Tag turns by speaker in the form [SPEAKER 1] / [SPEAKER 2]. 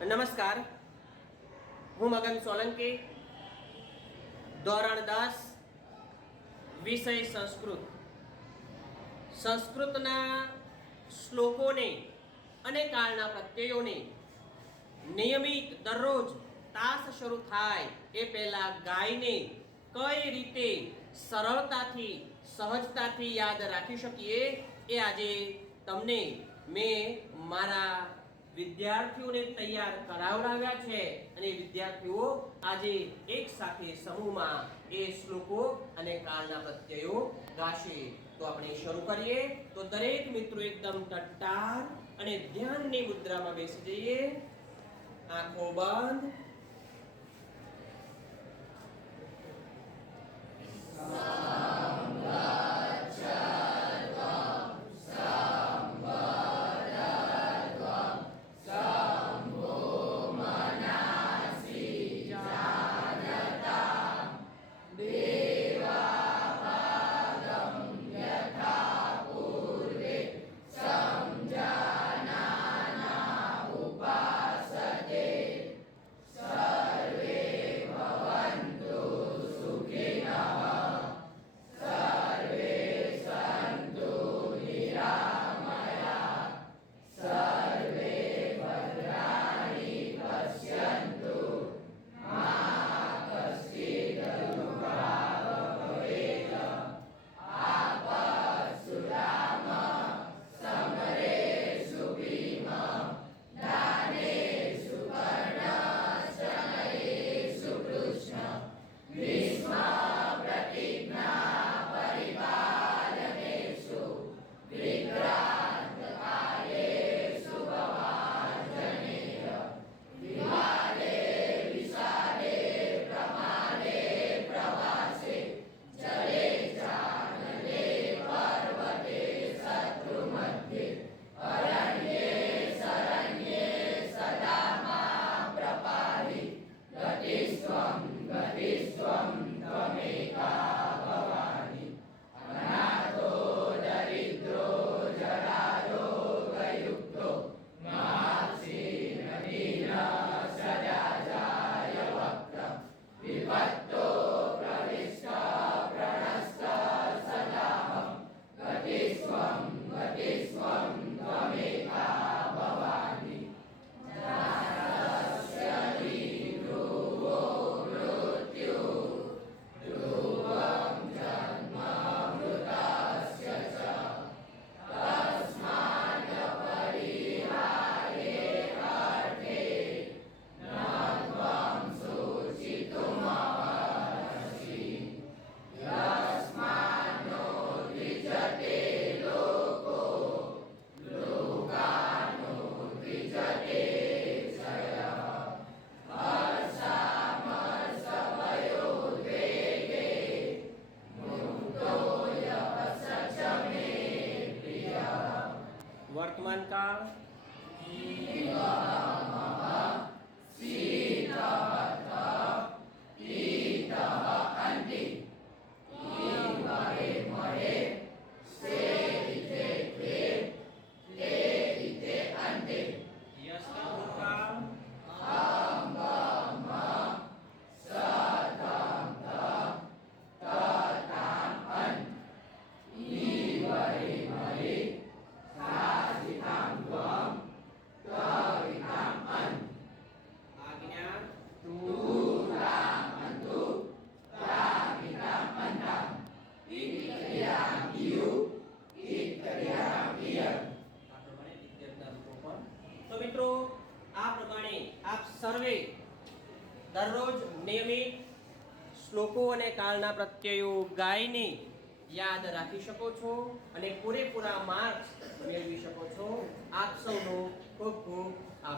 [SPEAKER 1] નમસ્કાર. હું મગન સોલંકી, ધોરણ દસ, વિષય સંસ્કૃત. સંસ્કૃતના શ્લોકોને અને કાળના પ્રત્યયોને નિયમિત દરરોજ તાસ શરૂ થાય એ પહેલાં ગાયને કઈ રીતે સરળતાથી, સહજતાથી યાદ રાખી શકીએ એ આજે તમને મેં મારા વિદ્યાર્થીઓને તૈયાર કરાવડાવ્યા છે અને વિદ્યાર્થીઓ આજે એક સાથે સમૂહમાં એ શ્લોકો અને કાળના પ્રત્યયો ગાશે. તો આપણે શરૂ કરીએ. તો દરેક મિત્રો એકદમ ટટ્ટાર અને ધ્યાનની મુદ્રામાં બેસી જઈએ. આંખો બંધ. one. આપ સર્વે દરરોજ નિયમિત શ્લોકો અને કાળના પ્રત્યયો ગાઈને યાદ રાખી શકો છો અને પૂરેપૂરા માર્ક્સ મેળવી શકો છો. આપ સૌનો ખૂબ ખૂબ આભાર.